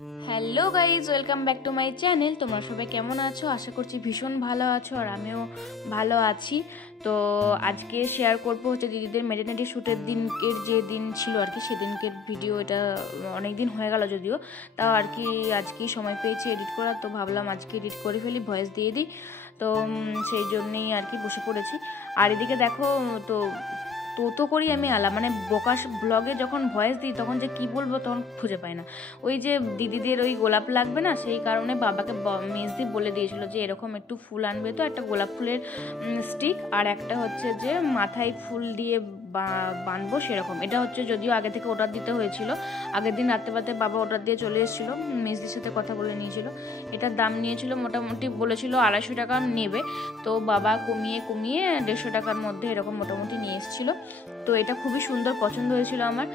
Hello guys, welcome back to my channel. তোমরা সবাই কেমন আছো? আশা করছি ভীষণ ভালো আছো, আর আমিও ভালো আছি। তো আজকে শেয়ার করবো হচ্ছে দিদিদের মেটার্নিটি শ্যুটের দিনকের যে দিন ছিল আর কি, সেদিনকের ভিডিও। এটা অনেক দিন হয়ে গেল যদিও, তাও আর কি আজকেই সময় পেয়েছি এডিট করার, তো ভাবলাম আজকে এডিট করে ফেলি, ভয়েস দিয়ে দিই। তো সেই জন্যেই আর কি বসে পড়েছি। আর এদিকে দেখো, তো তো করি আমি আলা, মানে বোকাশ ব্লগে যখন ভয়েস দিই তখন যে কি বলবো তখন খুঁজে পাই না। ওই যে দিদিদের ওই গোলাপ লাগবে না, সেই কারণে বাবাকে মেজদি বলে দিয়েছিল যে এরকম একটু ফুল আনবে, তো একটা গোলাপ ফুলের স্টিক আর একটা হচ্ছে যে মাথায় ফুল দিয়ে বাঁধবো সেরকম। এটা হচ্ছে যদিও আগে থেকে অর্ডার দিতে হয়েছিল, আগের দিন রাত্রেবাতে বাবা অর্ডার দিয়ে চলে এসেছিলো, মেজদির সাথে কথা বলে নিয়েছিল। এটার দাম নিয়েছিল মোটামুটি, বলেছিল 250 টাকা নেবে, তো বাবা কমিয়ে 150 টাকার মধ্যে এরকম মোটামুটি নিয়ে এসেছিলো। তো এটা খুবই সুন্দর পছন্দ হয়েছিল আমার।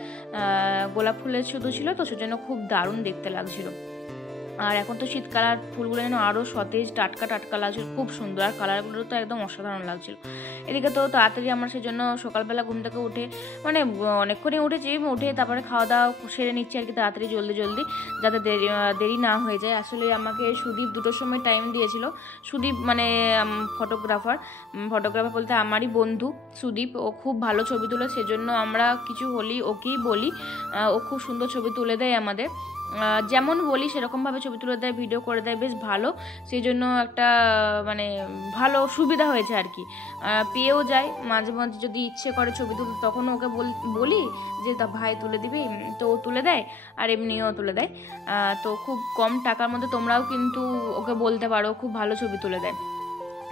গোলাপ ফুলের শুধু ছিল তো, সেজন্য খুব দারুণ দেখতে লাগছিল। আর এখন তো শীতকাল, আর ফুলগুলো যেন আরও সতেজ টাটকা টাটকা লাগছিল, খুব সুন্দর, আর কালারগুলো তো একদম অসাধারণ লাগছিল। এদিকে তো তাড়াতাড়ি আমার সেজন্য সকালবেলা ঘুম থেকে উঠে, মানে অনেকক্ষণই উঠে তারপরে খাওয়া দাওয়া সেরে নিচ্ছি আর কি, তাড়াতাড়ি জলদি যাতে দেরি না হয়ে যায়। আসলে আমাকে সুদীপ 2টোর সময় টাইম দিয়েছিল। সুদীপ মানে ফটোগ্রাফার বলতে আমারই বন্ধু সুদীপ, ও খুব ভালো ছবি তোলে, সেজন্য আমরা কিছু হলেই ওকেই বলি। ও খুব সুন্দর ছবি তুলে দেয় আমাদের, যেমন বলি সেরকমভাবে ছবি তুলে দেয়, ভিডিও করে দেয়, বেশ ভালো। সেই জন্য একটা মানে ভালো সুবিধা হয়েছে আর কি। পেয়েও যায় মাঝে মাঝে, যদি ইচ্ছে করে ছবি তুলতে তখনও ওকে বলি যে তা ভাই তুলে দিবি, তো ও তুলে দেয়, আর এমনিও তুলে দেয়। তো খুব কম টাকার মধ্যে তোমরাও কিন্তু ওকে বলতে পারো, খুব ভালো ছবি তুলে দেয়।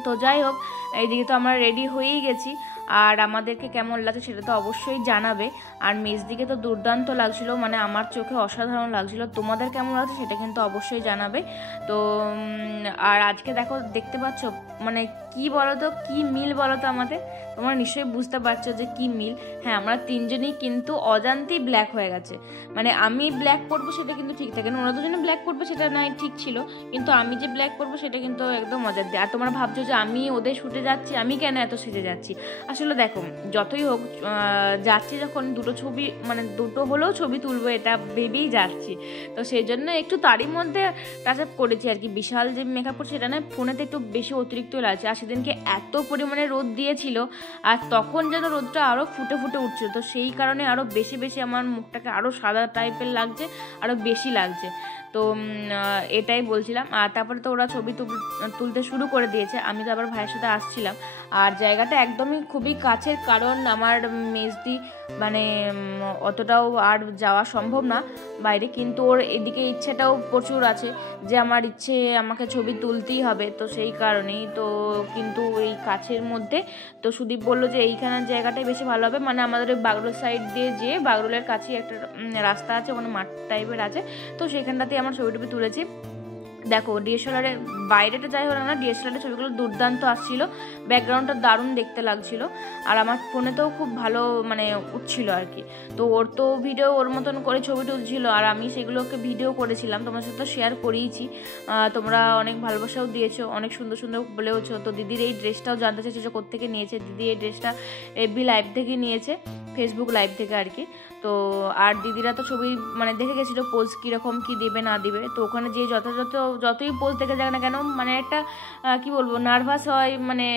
তো যাই হোক, এইদিকে তো আমরা রেডি হয়েই গেছি, আর আমাদেরকে কেমন লাগছে সেটা তো অবশ্যই জানাবে। আর মেজদিকে তো দুর্দান্ত লাগছিল, মানে আমার চোখে অসাধারণ লাগছিল। তোমাদের কেমন লাগছে সেটা কিন্তু অবশ্যই জানাবে। তো আর আজকে দেখো, দেখতে পাচ্ছ মানে কি বলো তো, কি মিল বলো তো আমাদের, তোমরা নিশ্চয়ই বুঝতে পারছো যে কি মিল। হ্যাঁ, আমরা তিনজনই কিন্তু অজান্তেই ব্ল্যাক হয়ে গেছে। মানে আমি ব্ল্যাক পরবো সেটা কিন্তু ঠিক থাকে না, ওরা দুজনে ব্ল্যাক পরবে সেটা নাই ঠিক ছিল, কিন্তু আমি যে ব্ল্যাক পরবো সেটা কিন্তু একদম অজান্তে। আর তোমরা ভাবছো যে আমি ওদের শুটে যাচ্ছি, আমি কেন এত সেজে যাচ্ছি। আসলে দেখো, যতই হোক যাচ্ছি যখন দুটো ছবি, মানে দুটো হলেও ছবি তুলবো এটা ভেবেই যাচ্ছি, তো সেই জন্য একটু তারই মধ্যে টাচ আপ করেছি আর কি। বিশাল যে মেকআপ করছি সেটা না, ফোনেতে একটু বেশি অতিরিক্ত লাগছে। আর সেদিনকে এত পরিমাণে রোদ দিয়েছিল, আর তখন যেন রোদটা আরও ফুটে উঠছিল, তো সেই কারণে আরও বেশি আমার মুখটাকে আরও সাদা টাইপের লাগছে, আরও বেশি লাগছে। তো এটাই বলছিলাম। আর তারপরে তো ওরা ছবি তুলতে শুরু করে দিয়েছে, আমি তো আবার ভাইয়ের সাথে আসছিলাম। আর জায়গাটা একদমই খুবই কাছের, কারণ আমার মেজদি মানে অতটাও আর যাওয়া সম্ভব না বাইরে, কিন্তু ওর এদিকে ইচ্ছেটাও প্রচুর আছে যে আমার ইচ্ছে আমাকে ছবি তুলতেই হবে, তো সেই কারণেই তো। কিন্তু এই কাছের মধ্যে তো সুদীপ বললো যে এইখানের জায়গাটাই বেশি ভালো হবে, মানে আমাদের ওই বাগরোল সাইড দিয়ে যেয়ে বাগরোলের কাছে একটা রাস্তা আছে, ওখানে মাঠ টাইপের আছে, তো সেখানটাতেই আমার ছবি টবি তুলেছি। দেখো ডিএসএলআরের বাইরেটা যাই হোক না, ডিএসএলআরের ছবিগুলো দুর্দান্ত আসছিল, ব্যাকগ্রাউন্ডটা দারুণ দেখতে লাগছিল, আর আমার ফোনেতেও খুব ভালো মানে উঠছিল আর কি। তো ওর তো ভিডিও ওর মতন করে ছবি তুলছিল, আর আমি সেগুলোকে ভিডিও করেছিলাম, তোমার সাথে তো শেয়ার করিয়েছি। তোমরা অনেক ভালোবাসাও দিয়েছো, অনেক সুন্দর বলেওছো। তো দিদির এই ড্রেসটাও জানতে চাইছো যে কোত্থেকে নিয়েছে। দিদি এই ড্রেসটা এফবি লাইভ থেকে নিয়েছে, ফেসবুক লাইভ থেকে আর কি। তো আর দিদিরা তো ছবি মানে দেখে গেছিলো পোজ কীরকম কী দেবে না দেবে, তো ওখানে যে যতই পোজ দেখে যাক না কেন, মানে একটা কি বলবো, নার্ভাস হয়, মানে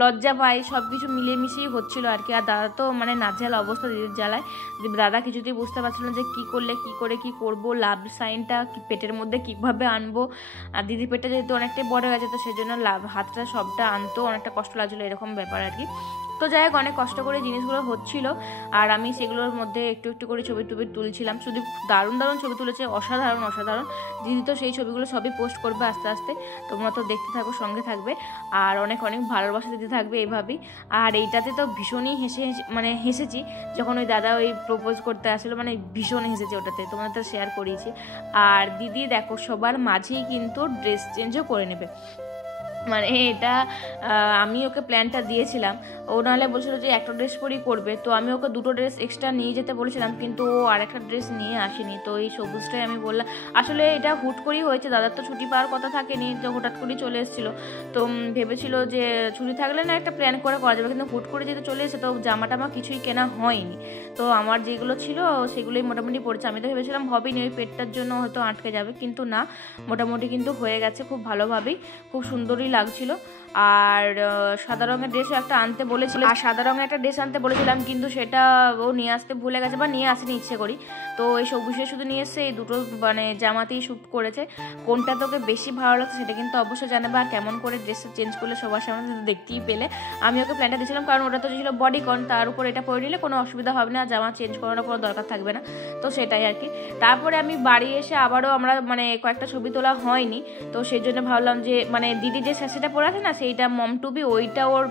লজ্জা পায়, সব কিছু মিলেমিশেই হচ্ছিলো আর কি। আর দাদা তো মানে নাজেহাল অবস্থা দিদির জ্বালায়, দাদা কিছুতেই বুঝতে পারছিল যে কী করলে কী করে কী করবো, লাভ সাইনটা পেটের মধ্যে কীভাবে আনবো। আর দিদির পেটটা যেহেতু অনেকটাই বড় হয়ে গেছে, তো সেই জন্য হাতটা সবটা আনতেও অনেকটা কষ্ট লাগছিলো, এরকম ব্যাপার আর কি। তো যাই হোক, অনেক কষ্ট করে জিনিসগুলো হচ্ছিল, আর আমি সেগুলোর মধ্যে একটু করে ছবি তুলছিলাম। শুধু দারুণ ছবি তুলেছে, অসাধারণ। দিদি তো সেই ছবিগুলো সবই পোস্ট করবে আস্তে আস্তে, তোমরা তো দেখতে থাকো, সঙ্গে থাকবে, আর অনেক ভালোবাসা দিতে থাকবে এইভাবেই। আর এইটাতে তো ভীষণই হেসেছি, যখন ওই দাদা ওই প্রপোজ করতে আসলো, মানে ভীষণ হেসেছি ওটাতে, তোমাদের তো শেয়ার করিয়েছি। আর দিদি দেখো সবার মাঝেই কিন্তু ড্রেস চেঞ্জও করে নেবে, মানে এটা আমি ওকে প্ল্যানটা দিয়েছিলাম, ও নাহলে বলছিল যে একটা ড্রেস পরেই করবে, তো আমি ওকে দুটো ড্রেস এক্সট্রা নিয়ে যেতে বলেছিলাম, কিন্তু ও আরেকটা ড্রেস নিয়ে আসেনি। তো এই সবুজটাই আমি বললাম, আসলে এটা হুট করেই হয়েছে, দাদার তো ছুটি পাওয়ার কথা থাকেনি, তো হঠাৎ করেই চলে এসেছিলো। তো ভেবেছিল যে ছুটি থাকলে না একটা প্ল্যান করে করা যাবে, কিন্তু হুট করে যেতে চলে এসে তো জামা টামা কিছুই কেনা হয়নি। তো আমার যেগুলো ছিল সেগুলোই মোটামুটি পড়েছে। আমি তো ভেবেছিলাম হবেনি, ওই পেটটার জন্য হয়তো আটকে যাবে, কিন্তু না, মোটামুটি কিন্তু হয়ে গেছে খুব ভালোভাবেই, খুব সুন্দরই লাগছিল। আর সাদা রঙের ড্রেসও একটা আনতে বলেছিলাম, আর সাদা রঙের একটা ড্রেস আনতে বলেছিলাম, কিন্তু সেটা ও নিয়ে আসতে ভুলে গেছে বা নিয়ে আসেনি ইচ্ছে করি। তো এই সবুজে শুধু নিয়ে এসছে, এই দুটো মানে জামাতেই শ্যুট করেছে। কোনটা তোকে বেশি ভালো লাগছে সেটা কিন্তু অবশ্যই জানাবে, আর কেমন করে ড্রেসটা চেঞ্জ করলে সবার সামনে দেখতেই পেলে। আমি ওকে প্ল্যানটা দিয়েছিলাম, কারণ ওটা তো ছিল বডিকন, তার উপর এটা পরে নিলে কোনো অসুবিধা হবে না, জামা চেঞ্জ করানোর কোনো দরকার থাকবে না। তো সেটাই আর কি। তারপরে আমি বাড়ি এসে আবারও আমরা মানে কয়েকটা ছবি তোলা হয়নি, তো সেই জন্য ভাবলাম যে মানে দিদি যে স্যাশিটা পরে আছে না, সেইটা মম টুবি, ওইটা ওর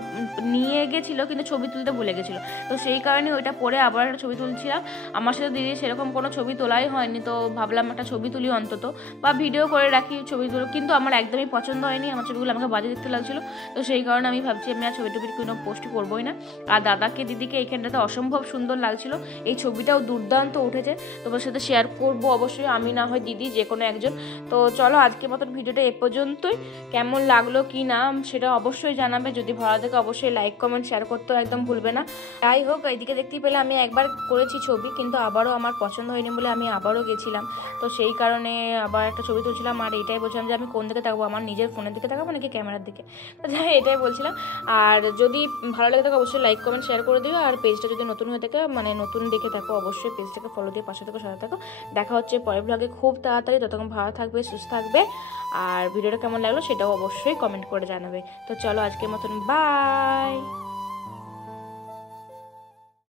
নিয়ে গেছিলো, কিন্তু ছবি তুলতে ভুলে গেছিলো। তো সেই কারণে ওইটা পরে আবার একটা ছবি তুলছিলাম। আমার সাথে দিদি সেরকম কোনো ছবি তোলাই হয়নি, তো ভাবলাম একটা ছবি তুলি অন্তত, বা ভিডিও করে রাখি ছবি তুলো, কিন্তু আমার একদমই পছন্দ হয়নি, আমার ছবিগুলো আমাকে বাজে দেখতে লাগছিলো। তো সেই কারণে আমি ভাবছি আমি আর ছবি টবির কোনো পোস্ট করবোই না। আর দাদাকে দিদিকে এইখানটাতে অসম্ভব সুন্দর লাগছিল, এই ছবিটাও দুর্দান্ত উঠেছে, তোমার সাথে শেয়ার করবো অবশ্যই, আমি না হয় দিদি যে কোনো একজন। তো চলো আজকের মতন ভিডিওটা এ পর্যন্তই, কেমন লাগলো কি না সেটা অবশ্যই জানাবে, যদি ভালো থাকে অবশ্যই লাইক কমেন্ট শেয়ার করতেও একদম ভুলবে না। যাই হোক, এইদিকে দেখতেই পেলে আমি একবার করেছি ছবি, কিন্তু আবারও আমার পছন্দ হয়নি বলে আমি আবারও গেছিলাম, তো সেই কারণে আবার একটা ছবি তুলছিলাম। আর এটাই বলছিলাম যে আমি কোন দিকে তাকাবো, আমার নিজের ফোনের দিকে তাকাবো নাকি ক্যামেরার দিকে, যাই এটাই বলছিলাম। আর যদি ভালো লাগে থাকে অবশ্যই লাইক কমেন্ট শেয়ার করে দিও, আর পেজটা যদি নতুন হয়ে থাকে মানে নতুন দেখে থাকো অবশ্যই পেজটাকে ফলো দিয়ে পাশে থাকো, সাথে থাকো। দেখা হচ্ছে পরের ব্লগে খুব তাড়াতাড়ি, ততক্ষণ ভালো থাকবে, সুস্থ থাকবে, আর ভিডিওটা কেমন লাগলো সেটাও অবশ্যই কমেন্ট করে জানাবে। তো চলো আজকের মতন বাই।